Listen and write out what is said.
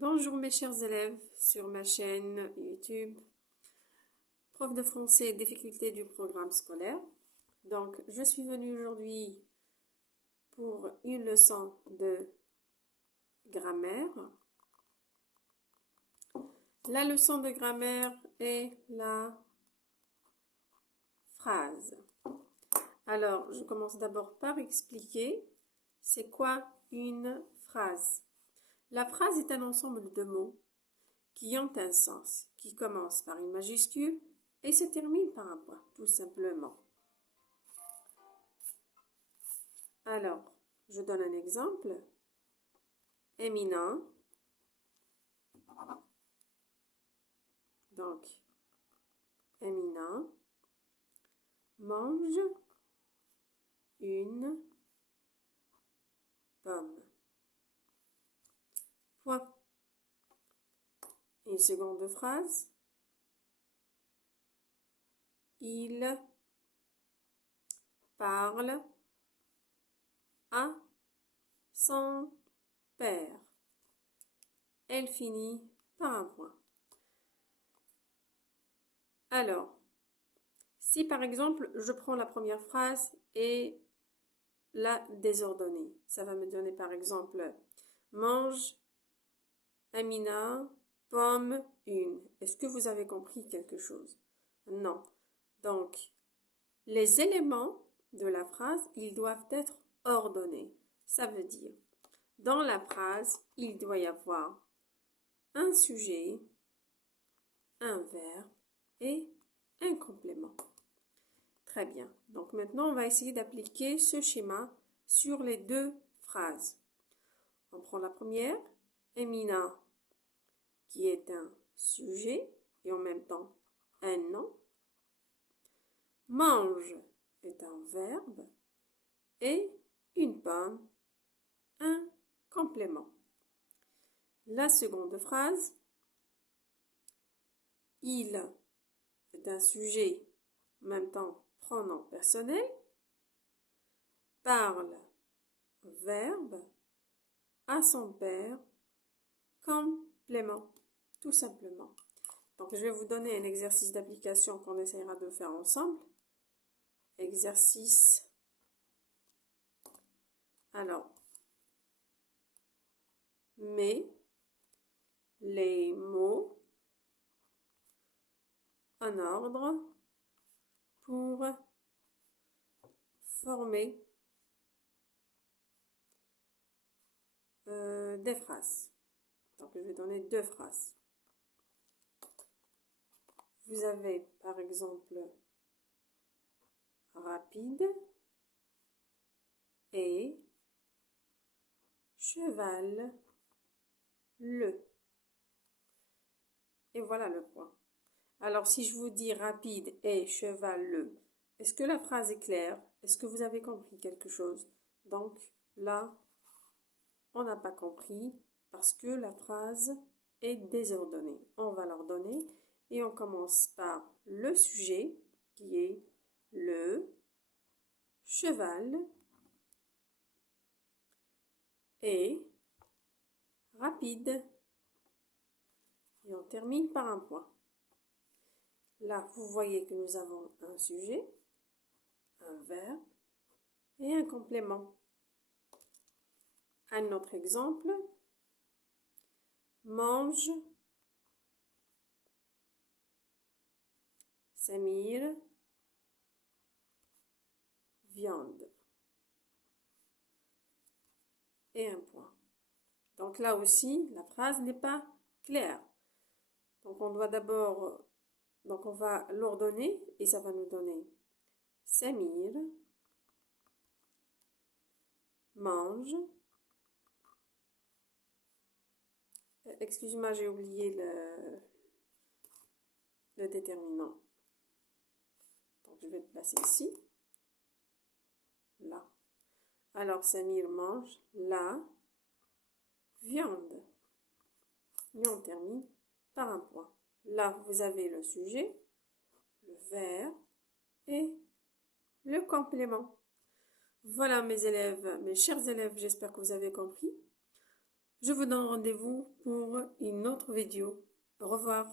Bonjour mes chers élèves sur ma chaîne YouTube, prof de français, difficultés du programme scolaire. Donc, je suis venue aujourd'hui pour une leçon de grammaire. La leçon de grammaire est la phrase. Alors, je commence d'abord par expliquer c'est quoi une phrase. La phrase est un ensemble de mots qui ont un sens, qui commence par une majuscule et se termine par un point, tout simplement. Alors, je donne un exemple. Éminent. Donc, éminent mange une pomme. Point. Une seconde phrase. Il parle à son père. Elle finit par un point. Alors, si par exemple, je prends la première phrase et la désordonnée, ça va me donner par exemple mange, Amina, pomme, une. Est-ce que vous avez compris quelque chose? Non. Donc, les éléments de la phrase, ils doivent être ordonnés. Ça veut dire, dans la phrase, il doit y avoir un sujet, un verbe et un complément. Très bien. Donc maintenant, on va essayer d'appliquer ce schéma sur les deux phrases. On prend la première, Emina, qui est un sujet et en même temps un nom. Mange est un verbe et une pomme, un complément. La seconde phrase, il est un sujet, en même temps pronom personnel, parle, verbe, à son père, complément, tout simplement. Donc, je vais vous donner un exercice d'application qu'on essaiera de faire ensemble. Exercice. Alors, mets les mots en ordre pour former des phrases. Donc, je vais donner deux phrases. Vous avez, par exemple, rapide et cheval le. Et voilà le point. Alors, si je vous dis rapide et cheval le, est-ce que la phrase est claire? Est-ce que vous avez compris quelque chose? Donc, là, on n'a pas compris parce que la phrase est désordonnée. On va l'ordonner et on commence par le sujet qui est le cheval et rapide. Et on termine par un point. Là, vous voyez que nous avons un sujet, un verbe et un complément. Un autre exemple, mange, Samir, viande. Et un point. Donc là aussi, la phrase n'est pas claire. Donc on doit d'abord, donc on va l'ordonner et ça va nous donner Samir mange. Excuse-moi, j'ai oublié le déterminant. Donc je vais le placer ici. Là. Alors Samir mange la viande. Et on termine par un point. Là, vous avez le sujet, le verbe et le complément. Voilà mes élèves, mes chers élèves, j'espère que vous avez compris. Je vous donne rendez-vous pour une autre vidéo. Au revoir.